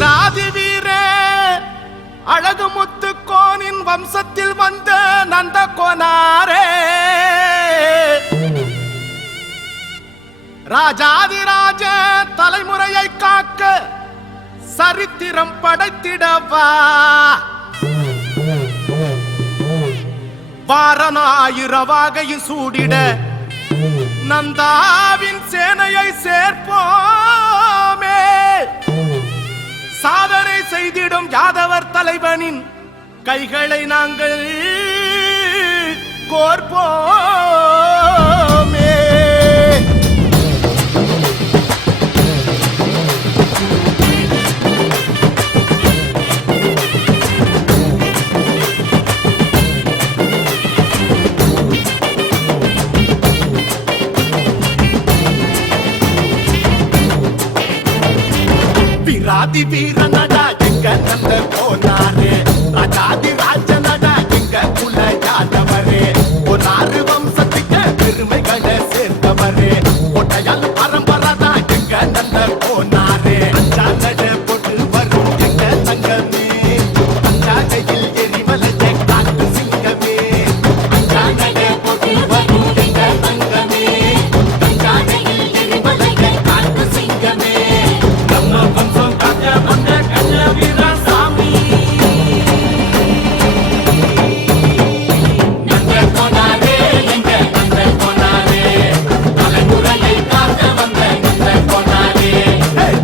வீராதி வீரே அழகு முத்துக்கோனின் வம்சத்தில் வந்த நந்த கோனாரே ராஜாதிராஜ தலைமுறையை காக்க சரித்திரம் படைத்திடவா வாரணாயிரவாகையில் சூடிட நந்தாவின் சேனையை சேர்ப்போமே சாதனை செய்திடும் யாதவர் தலைவனின் கைகளை நாங்கள் கோர்ப்போமே. வீராதி வீரனடா எங்க நந்த கோனாரே ராஜாதி ராஜனடா எங்க குல யாதவரே கோனாறு வம்சத்துக்கு பெருமைகளை சேர்த்தவரே கோட்டையால் பரம்பரதா எங்க நந்த கோனாரே அஞ்சானட போட்டு வரும் எங்க தங்கமே அஞ்சாகையில் எரிமலையை காட்டு சிங்கமே அஞ்சானட போட்டு வரும் எங்க தங்கமே அஞ்சாகையில் எரிமலையை காட்டு சிங்கமே நம்ம வம்சம் காக்க வந்த கண்ண வீரசாமி நந்த கோனாரே எங்க நந்த கோனாரே தலைமுறையை காக்க வந்த நந்த கோனாரே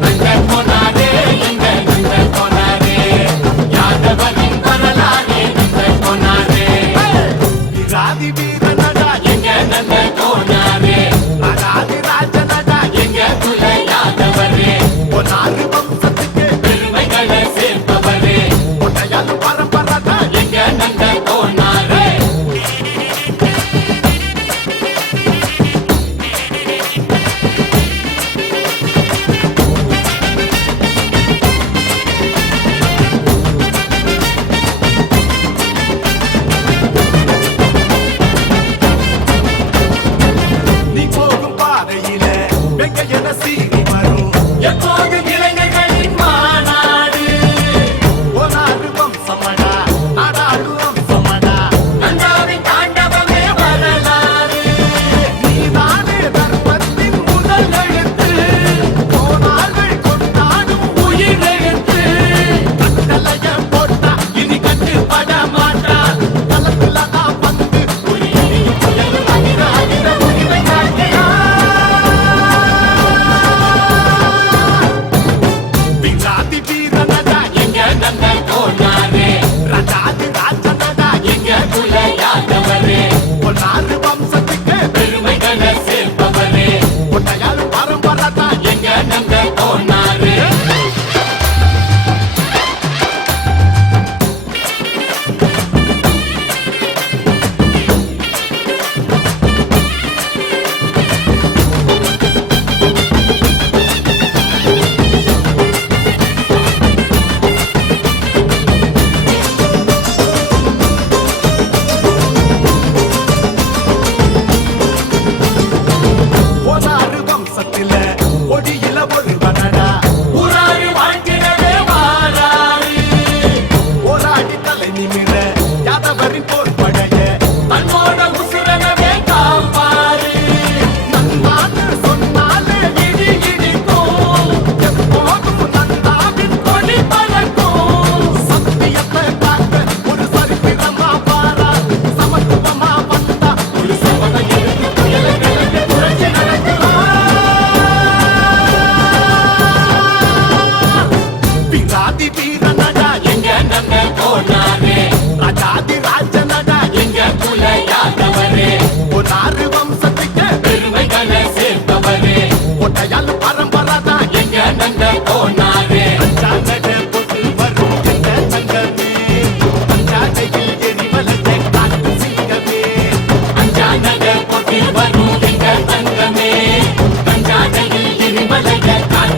நந்த கோனாரே எங்க நந்த கோனாரே யாதவரின் வரலாறே நந்த கோனாரே வீராதி வீரனடா எங்க நந்த கோனாரே ராஜாதி ராஜனடா எங்க குல யாதவரே கோனாறு வம்சத்துக்கு பெருமைகளை சேர்ப்பவரே கோட்டையால் பரம்பரதா எங்க நந்த கோனாரே. நீ போகும் பாதையில வெங்க என சீறி வரும் எப்போது இளைஞர்களின் மாநாடு கோனாறு வம்சமடா நாடாடு வம்சமடா நந்தாவின் தாண்டவமே வரலாறு நீதானே தர்மத்தின் முதல் எழுத்து கோனார்கள் கொண்டாடும் உயிரெழுத்து கட்டளைய போட்டா இனி கட்டுப்பட மாட்டா களத்துல தான் வந்து ஒரு இடியும் புயலும் அகிர அகிர உரிமை வீராதி வீரனடா எங்க நந்த கோனாரே ராஜாதி ராஜனடா எங்க குல யாதவரே கோனாறு வம்சத்துக்கு பெருமைகளை சேர்ப்பவரே கோட்டையால் பரம்பரதா எங்க நந்த கோனாரே. கோனாறு வம்சத்தில கொடியில ஒருவனடா ஊராரி வாழ்க்கையிலே வாராரு போராடி தலை நிமிர யாதவரின் போர் படைய தன்னோட உசுரனவே காப்பாரு நந்தான்னு சொன்னாலே இடி இடிக்கும் எப்போதும் நந்தாவின் கொடி பறக்கும் சத்தியத்தை காக்க ஒரு சரித்திரமா பாரா சமத்துவமா வந்தா ஒரு சபத எழுதி புயலை கிளம்பி புரட்சி வீராதி வீரனடா எங்க நந்த கோனாரே ராஜாதி ராஜனடா எங்க குல யாதவரே கோனாறு வம்சத்துக்கு பெருமைகளை சேர்ப்பவரே கோட்டையால் பரம்பரதா எங்க நந்த கோனாரே அஞ்சானட போட்டு வரும் எங்க தங்கமே அஞ்சாகையில் எரிமலையை காட்டு சிங்கமே அஞ்சானட போட்டு வரும் எங்க தங்கமே அஞ்சாகையில் எரிமலையை காட்டு